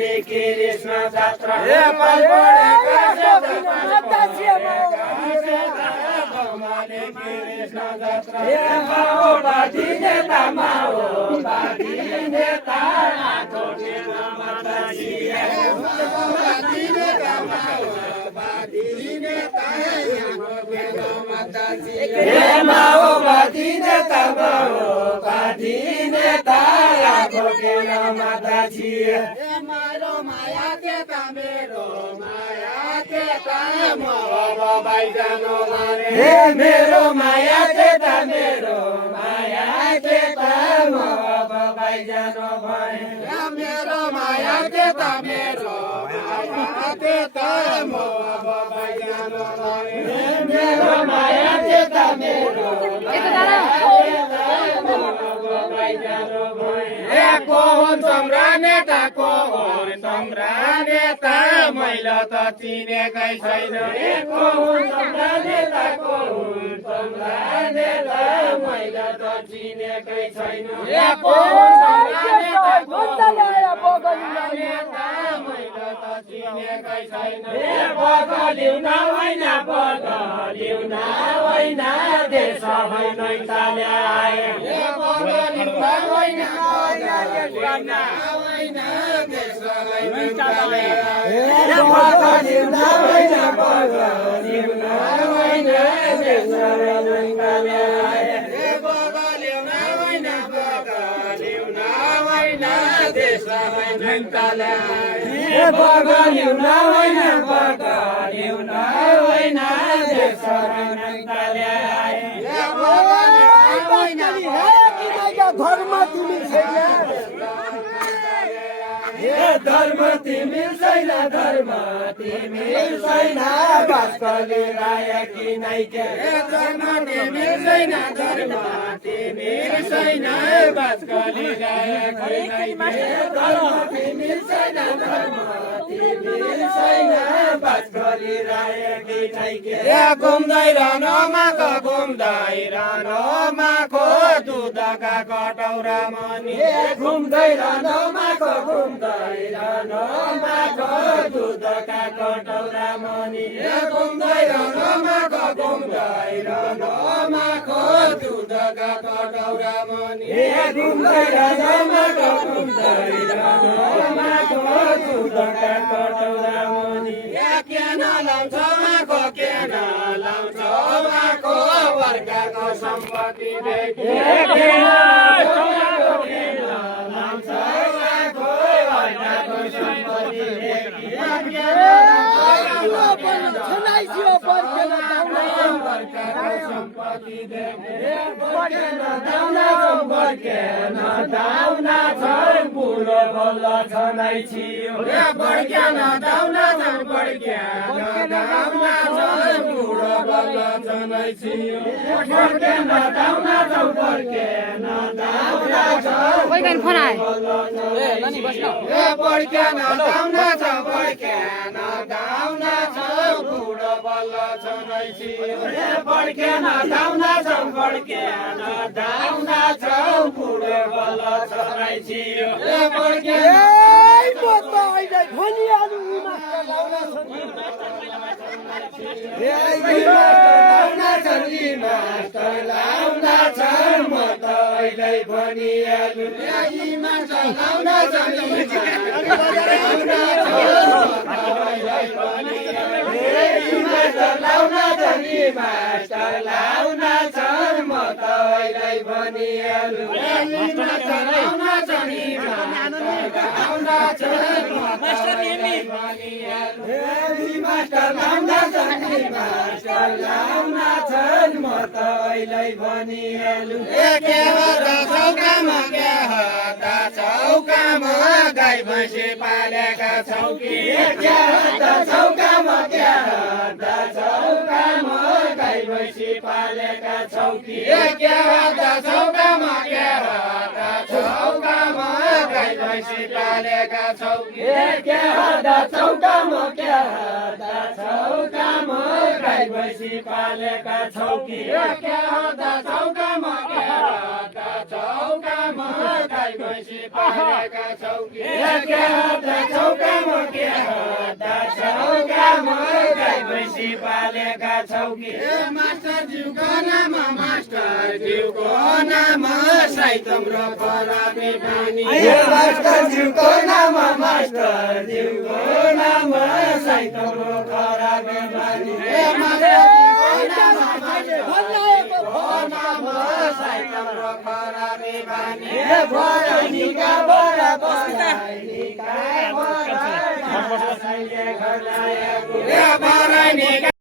माली कृष्ण जात्रा मेरो माया देता मेरो माया देता म बाबाई जानो भए मेरो माया देता मेरो माया देता म बाबाई जानो भए मेरो माया देता मेरो बाबाई जानो भए कोन सम्रानेता कोन सम्रानेता मैले त चिनेकै छैन कोन सम्रानेता कोन सम्रानेता मैले त चिनेकै छैन कोन सम्रानेता कोन सम्रानेता मैले त चिनेकै छैन बदलिउ न होइन बदलिउ न होइन देश होइन ल्याए बदलिउ न होइन धर्म तिमील छैन धर्म तिमील छैन बास्कले राया कि नाइके धर्म तिमील छैन धर्म तिमील छैन बास्कले राया कि नाइके धर्म तिमील छैन धर्म तिमील छैन बास्कले राया कि नाइके घुम्दै रहनु माको दुधका कटौरा मनी घुम्दै रहनु माको घुम्दै रहनु माको दुधका कटौरा मनी घुम्दै रहनु माको घुम्दै रहनु माको दुधका कटौरा मनी घुम्दै रहनु माको घुम्दै रहनु माको दुधका कटौरा मनी के नलाउँछ माको के नलाउँछ माको वर्गको सम्पत्ति देखि के नलाउँछ माको वर्गको सम्पत्ति देखि बुढो बल्ल छनै छियो बड्क्यान दाउना छन् बड्क्यान दाउना छन् बुढो बल्ल छनै छियो बड्क्यान दाउना छन् बड्क्यान दाउना छन् फोन आयो ए नानी बस्न बड्क्यान दाउना छ बड्क्यान दाउना छ बुढो बल्ल छनै छियो बड्क्यान दाउना छ बड्क्यान दाउना छ बुढो बल्ल छनै छियो गाई भैँसी पालेका छौ कि चौकामा गाई भैँसी पालेका छौ कि चौकामा गाई भैँसी पालेका छौ कि चौकामा गाई भैँसी पालेका छौ कि चौकामा गाई गाई भैँसी पालेका छौ कि के हद्दा चौकामा के हद्दा चौकामा गाई भैँसी पालेका छौ कि मास्टर ज्यूको नाम मास्टर ज्यूको नाम साइतम र खराबी बानी मास्टर ज्यूको नाम मास्टर ज्यूको नाम साइतम र खराबी बानी मास्टर ज्यूको नाम साइतम र खराबी बानी भरानीका बराबर